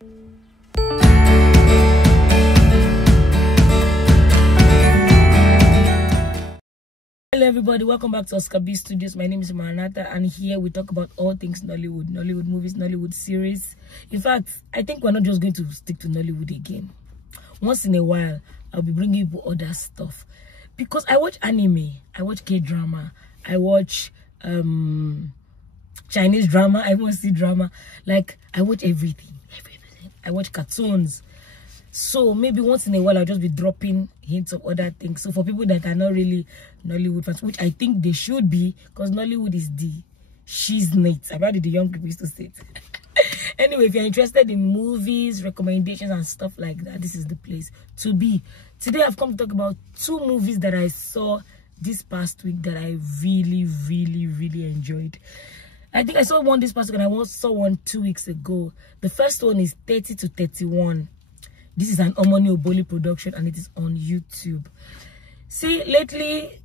Hello everybody, welcome back to B.Studios. My name is Manata, and here we talk about all things Nollywood movies, Nollywood series. In fact, I think we're not just going to stick to Nollywood again. Once in a while, I'll be bringing you other stuff, because I watch anime, I watch K-drama, I watch Chinese drama, I want to see drama. Like, I watch everything. I watch cartoons. So maybe once in a while I'll just be dropping hints of other things. So for people that are not really Nollywood fans, which I think they should be, because Nollywood is the shiznit. About it, the young people used to say it. Anyway, if you're interested in movies, recommendations and stuff like that, this is the place to be. Today I've come to talk about 2 movies that I saw this past week that I really enjoyed. I think I saw one this past week, and I saw one 2 weeks ago. The first one is 30 to 31. This is an Omoni Oboli production, and it is on YouTube. See, lately,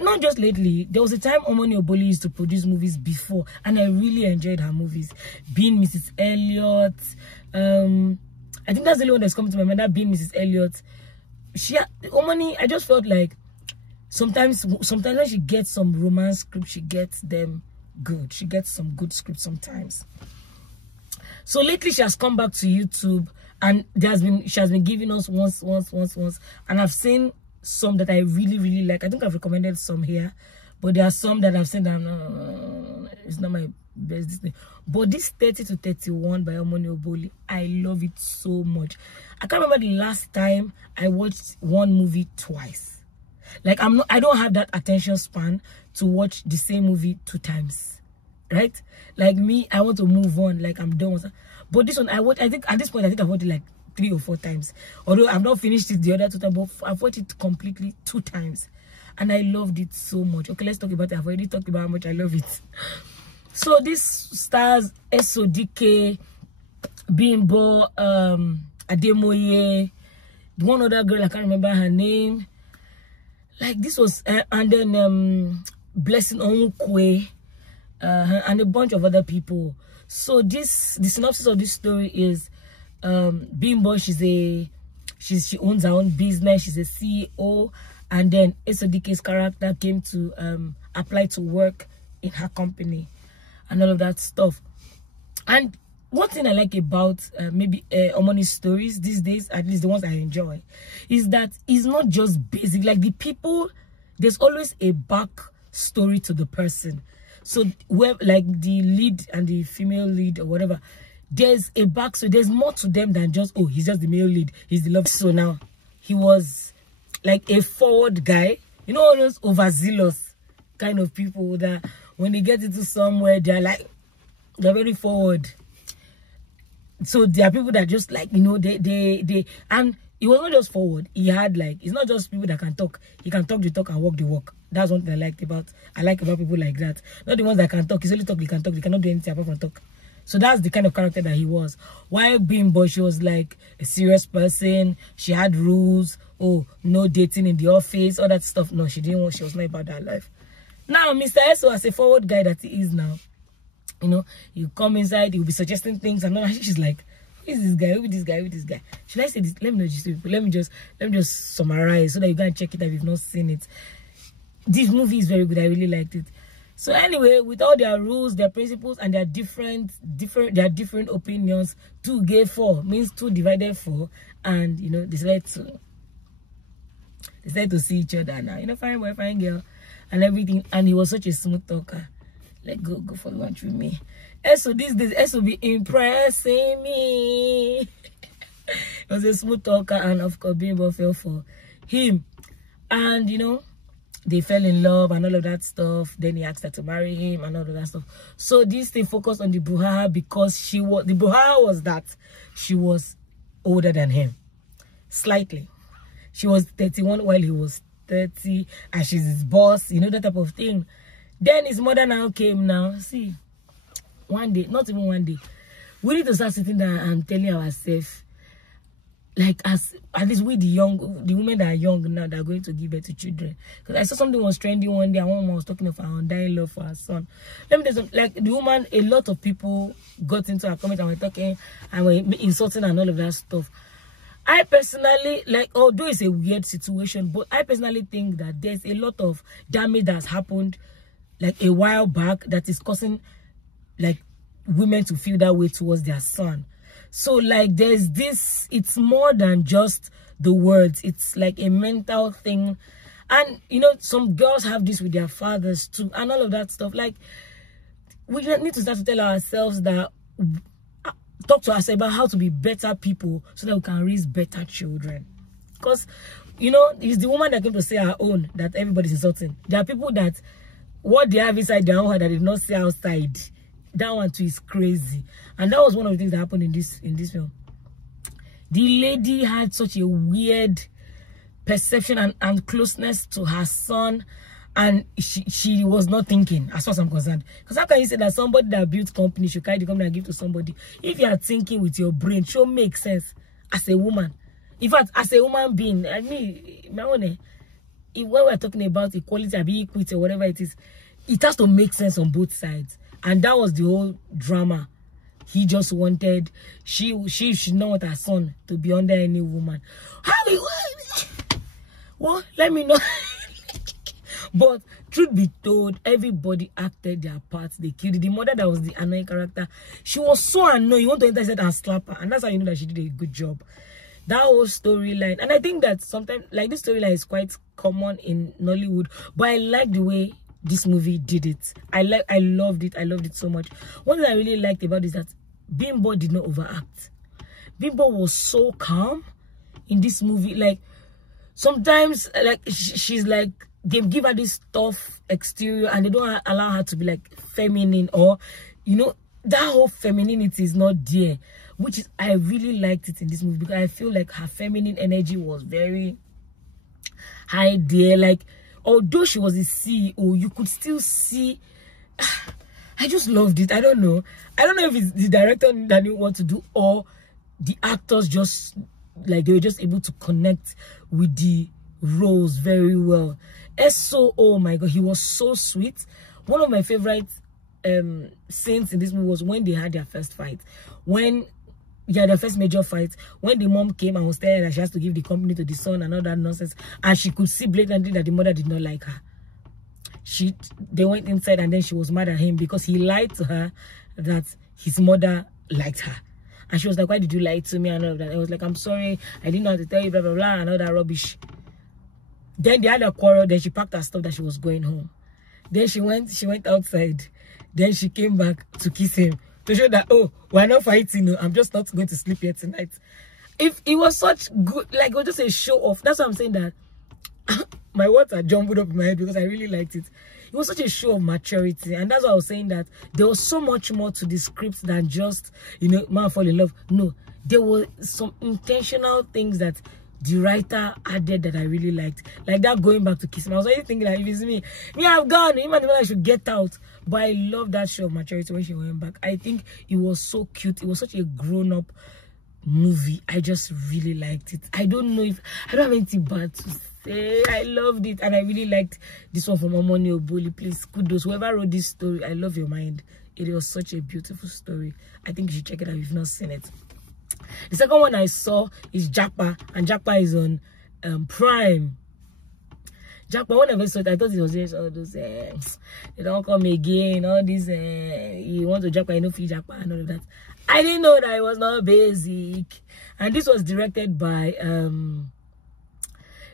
not just lately, there was a time Omoni Oboli used to produce movies before, and I really enjoyed her movies. Being Mrs. Elliot, I think that's the only one that's coming to my mind, that Being Mrs. Elliot. Omoni, I just felt like sometimes when she gets some romance scripts, she gets them good. She gets some good scripts sometimes. So lately, she has come back to YouTube, and she has been giving us once, and I've seen some that I really like. I think I've recommended some here, but there are some that I've seen that it's not my best thing. But this 30 to 31 by Omoni Oboli, I love it so much. I can't remember the last time I watched one movie twice. Like, I don't have that attention span to watch the same movie 2 times, right? Like me, I want to move on, like I'm done with it. But this one, I think at this point, I think I've watched it like 3 or 4 times. Although I've not finished it the other 2 times, but I've watched it completely 2 times. And I loved it so much. Okay, let's talk about it. I've already talked about how much I love it. So this stars SODK, Bimbo, Ademoye, one other girl, I can't remember her name. Like, this was, and then Blessing Onwukwe, and a bunch of other people. So the synopsis of this story is, Bimbo, she owns her own business, she's a CEO, and then SODK's character came to apply to work in her company and all of that stuff. And one thing I like about maybe Omoni's stories these days, at least the ones I enjoy, is that it's not just basic. Like, the people, there's always a back story to the person. So where, like, the lead and the female lead or whatever, there's a back, so there's more to them than just, oh, he's just the male lead, he's the love. So now he was like a forward guy, you know, all those overzealous kind of people that when they get into somewhere, they're very forward. So there are people that just, like, you know, they and it was not just forward. He had, like, it's not just people that can talk. He can talk the talk and walk the walk. That's one thing I like about people like that. Not the ones that can talk. He's only talk, they can talk. They cannot do anything apart from talk. So that's the kind of character that he was. While Bimbo, she was like a serious person. She had rules. Oh, no dating in the office, all that stuff. No, she didn't want. She was not about that life. Now, Mr. Eso, as a forward guy that he is now, you know, you come inside, he'll be suggesting things, and then she's like, who is this guy? Who is this guy? Who is this guy? Should I say this? Let me know, just let me just summarize so that you can check it if you've not seen it. This movie is very good. I really liked it. So anyway, with all their rules, their principles, and their different opinions, 2 gave 4 means 2 divided 4, and you know, decided to see each other now. You know, fine boy, fine girl, and everything. And he was such a smooth talker. Like, go for lunch with me. So these days, S will be impressing me. He was a smooth talker, and of course, Bimbo fell for him. And you know, they fell in love and all of that stuff. Then he asked her to marry him and all of that stuff. So this thing focused on the brouhaha, because the brouhaha was that she was older than him. Slightly. She was 31 while he was 30, and she's his boss, you know, that type of thing. Then his mother now came now. See, one day, not even one day, we need to start sitting down and telling ourselves, like as at least with the women that are young now that are going to give birth to children. Because I saw something was trending one day, and one woman was talking of her undying love for her son. Let me tell you something, like the woman, a lot of people got into her comments and were talking and were insulting and all of that stuff. I personally, like, although it's a weird situation, but I personally think that there's a lot of damage that's happened like a while back that is causing like women to feel that way towards their son. So like there's this, it's more than just the words, it's like a mental thing. And you know, some girls have this with their fathers too and all of that stuff. Like we need to start to tell ourselves that, talk to ourselves about how to be better people so that we can raise better children. Because you know, it's the woman that came to say her own that everybody's insulting. There are people that what they have inside their own heart that they did not say outside. That one too is crazy. And that was one of the things that happened in this film. The lady had such a weird perception and closeness to her son, and she was not thinking, as far as I'm concerned. Because how can you say that somebody that built company should carry the company and give to somebody? If you are thinking with your brain, it should make sense as a woman. In fact, as a human being, I mean, my own, when we're talking about equality, equity, or whatever it is, it has to make sense on both sides. And that was the whole drama. He just wanted, she should not want her son to be under any woman. Well, let me know. But truth be told, everybody acted their parts. They killed it. The mother that was the annoying character, she was so annoying. You want to enter and slap her, and that's how you know that she did a good job. That whole storyline, and I think that sometimes like this storyline is quite common in Nollywood, but I like the way this movie did it. I loved it. I loved it so much. One thing I really liked about it is that Bimbo did not overact. Bimbo was so calm in this movie. Like sometimes, like she's like, they give her this tough exterior and they don't allow her to be like feminine, or you know, that whole femininity is not there, which is, I really liked it in this movie because I feel like her feminine energy was very high there. Like although she was a CEO, you could still see. I just loved it. I don't know if it's the director that knew what to do, or the actors just like they were just able to connect with the roles very well. So, oh my god, he was so sweet. One of my favorite scenes in this movie was when they had their first fight. Their first major fight, when the mom came and was telling her that she has to give the company to the son and all that nonsense, and she could see blatantly that the mother did not like her. They went inside and then she was mad at him because he lied to her that his mother liked her. And she was like, why did you lie to me and all of that? I was like, I'm sorry, I didn't know how to tell you, blah, blah, blah, and all that rubbish. Then they had a quarrel, then she packed her stuff that she was going home. Then she went outside. Then she came back to kiss him to show that, oh, we're not fighting, no, I'm just not going to sleep here tonight. If it was such good, like, it was just a show off. That's why I'm saying that my words are jumbled up in my head because I really liked it. It was such a show of maturity, and that's why I was saying that there was so much more to the script than just, you know, man fall in love. No, there were some intentional things that the writer added that I really liked, like that going back to kissing. I was already thinking that if it's me I've gone, him and the man should get out. But I love that show of maturity when she went back. I think it was so cute. It was such a grown-up movie. I just really liked it. I don't have anything bad to say. I loved it, and I really liked this one from Omoni Oboli. Please, kudos. Whoever wrote this story, I love your mind. It was such a beautiful story. I think you should check it out if you've not seen it. The second one I saw is Japa, and Japa is on Prime. Japa, when I saw it, I thought it was just all those they don't come again, all these you want to Japa, you know, feel Japa and all of that. I didn't know that it was not basic. And this was directed by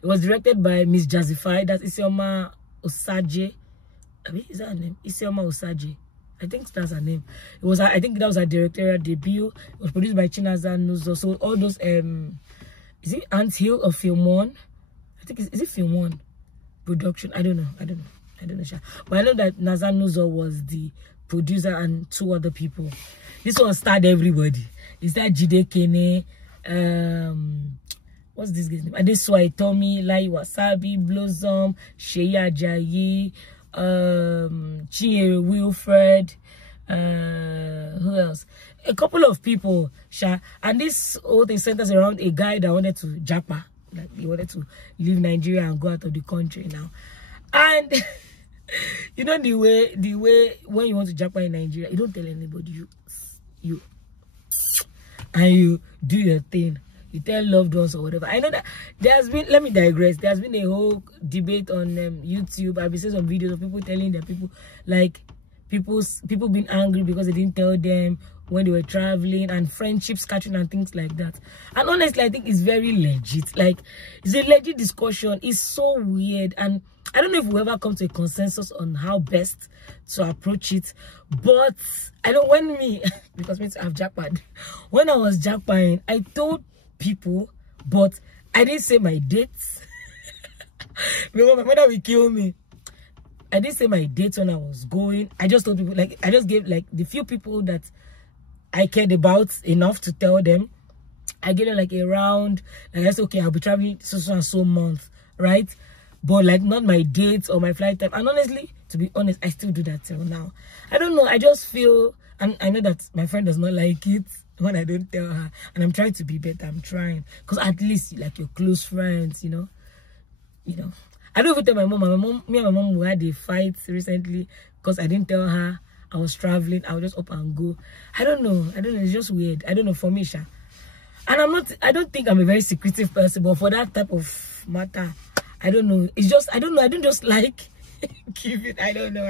Miss Jazzify, that's Isioma Osaje. I mean, is that her name? Isioma Osaje. I think that's her name. I think that was her directorial debut. It was produced by Chinaza Nuzo. So all those is it Ant Hill or Film One? I think is it Film One production? I don't know. But I know that Naza Nuzo was the producer and two other people. This one starred everybody. It starred Jide Kene, what's this guy's name? Adeswai Tommy, Lai Wasabi, Blossom, Sheya Ajayi, Chinyere Wilfred, who else? a couple of people, and this whole thing centers around a guy that wanted to Japa, like he wanted to leave Nigeria and go out of the country now. And you know the way when you want to Japa in Nigeria, you don't tell anybody, you and you do your thing. You tell loved ones or whatever. I know that there's been, let me digress, there's been a whole debate on YouTube. I've been seeing some videos of people telling their people, like people being angry because they didn't tell them when they were traveling, and friendships catching and things like that. And honestly, I think it's very legit. Like, it's a legit discussion. It's so weird, and I don't know if we'll ever come to a consensus on how best to approach it. But I don't, when me, because me I've jackpot, when I was jackpotting, I told people, but I didn't say my dates. Because my mother will kill me. I didn't say my dates when I was going. I just told people, like, I just gave like the few people that I cared about enough to tell them. I gave them like around, like I said, okay, I'll be traveling so and so month, right? But like not my dates or my flight time. And honestly, to be honest, I still do that till now. I don't know, I just feel, and I know that my friend does not like it when I don't tell her, and I'm trying to be better. I'm trying, because at least like your close friends, you know. I don't even tell my mom. Me and my mom, we had a fight recently because I didn't tell her I was traveling. I would just up and go. I don't know, it's just weird. I don't know, for me, Sha. And I don't think I'm a very secretive person, but for that type of matter, I don't know, it's just, I don't know, I don't just like give it. I don't know.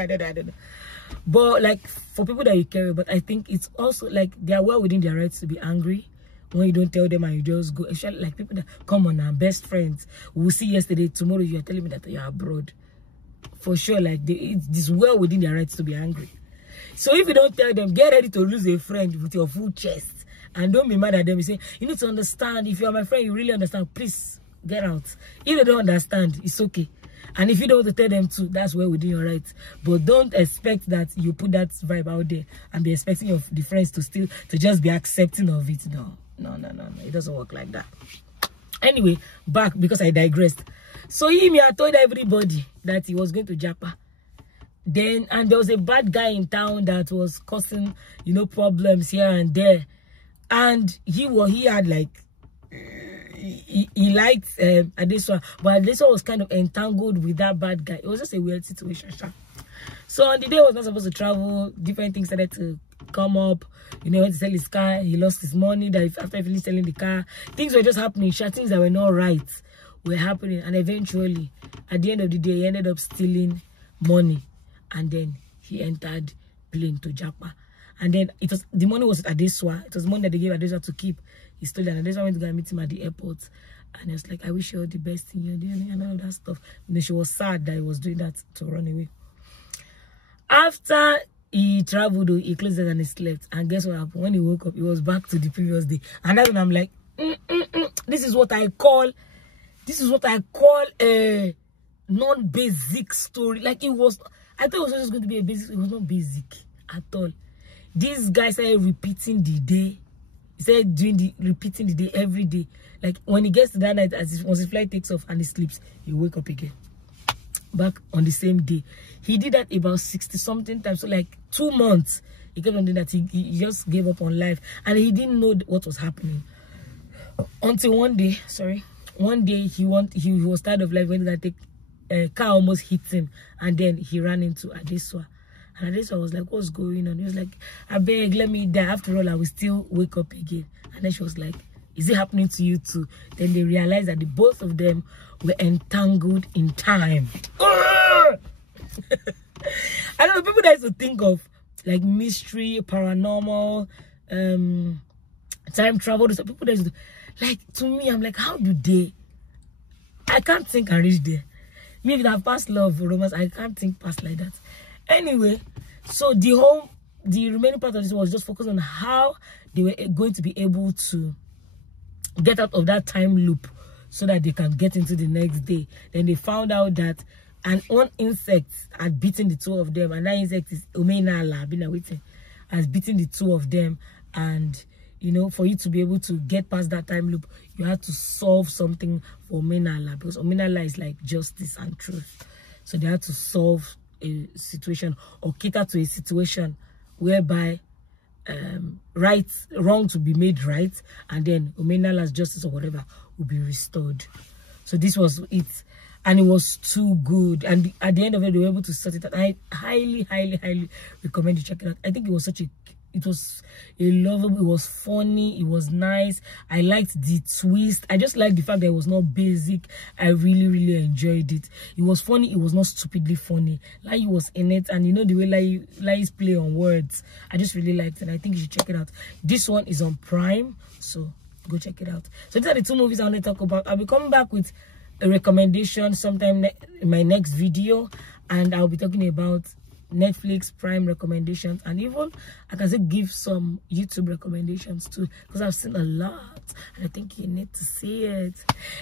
But like, for people that you care about, I think it's also like they are well within their rights to be angry when you don't tell them and you just go. Especially like people that come on, our best friends, we will see yesterday, tomorrow you are telling me that you're abroad. For sure, like it's well within their rights to be angry. So if you don't tell them, get ready to lose a friend with your full chest, and don't be mad at them. You say, you need to understand. If you are my friend, you really understand, please get out. If they don't understand, it's okay. And if you don't want to tell them to, that's well within your rights. But don't expect that you put that vibe out there and be expecting your the friends to just be accepting of it. No. It doesn't work like that. Anyway, back, because I digressed. So I told everybody that he was going to Japa. Then, and there was a bad guy in town that was causing, problems here and there. And he had like, he liked Adesua, but Adesua was kind of entangled with that bad guy. It was just a weird situation. So on the day he was not supposed to travel, different things started to come up. He went to sell his car, he lost his money. That after he finished selling the car, things were just happening. Things that were not right were happening, and eventually, at the end of the day, he ended up stealing money, and then he entered plane to Japa. And then the money was at Adesua. It was money that they gave Adesua to keep. He stole it, and Adesua went to go and meet him at the airport. And he was like, I wish you all the best in your journey and all that stuff. And then she was sad that he was doing that to run away. After he traveled, he closed it and he slept. And guess what happened? When he woke up, he was back to the previous day. And that's when I'm like, this is what I call a non-basic story. Like, I thought it was just going to be a basic. It was not basic at all. This guy started repeating the day. He started repeating the day every day. Like, when he gets to that night, once his flight takes off and he sleeps, he wake up again. Back on the same day. He did that about 60-something times. So, like, 2 months, he kept on doing that. He just gave up on life. And he didn't know what was happening. Until one day, he was tired of life when he take a car almost hit him. And then he ran into Adesua. And Adesua was like, what's going on? He was like, I beg, let me die. After all, I will still wake up again. And then she was like, is it happening to you too? Then they realized that the both of them were entangled in time. I don't know, people that used to think of like mystery, paranormal, time travel, people that used to, like, to me, I'm like, how do they? I can't think and reach there. Me, if I have past love, romance, I can't think past like that. Anyway, so the remaining part of this was just focused on how they were going to be able to get out of that time loop so that they can get into the next day. Then they found out that one insect had beaten the two of them, and that insect is Omenala, has beaten the two of them. And for you to be able to get past that time loop, you have to solve something for Omenala, because Omenala is like justice and truth. So they had to solve a situation or cater to a situation whereby wrong to be made right, and then Omenala's justice or whatever will be restored. So this was it, and it was too good. And at the end of it, they were able to sort it out. I highly recommend you check it out. I think it was it was a lovable, it was funny, it was nice. I liked the twist. I just liked the fact that it was not basic. I really enjoyed it. It was funny, it was not stupidly funny. Lai was in it, and you know the way Lai's play on words. I just really liked it. I think you should check it out. This one is on Prime, so go check it out. So these are the 2 movies I want to talk about. I'll be coming back with a recommendation sometime in my next video, and I'll be talking about Netflix Prime recommendations, and even I can say give some YouTube recommendations too, because I've seen a lot and I think you need to see it.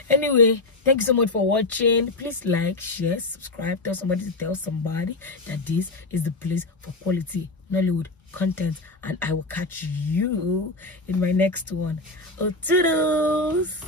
Anyway, thank you so much for watching. Please like, share, subscribe, tell somebody to tell somebody that this is the place for quality Nollywood content, and I will catch you in my next one. Oh, toodles!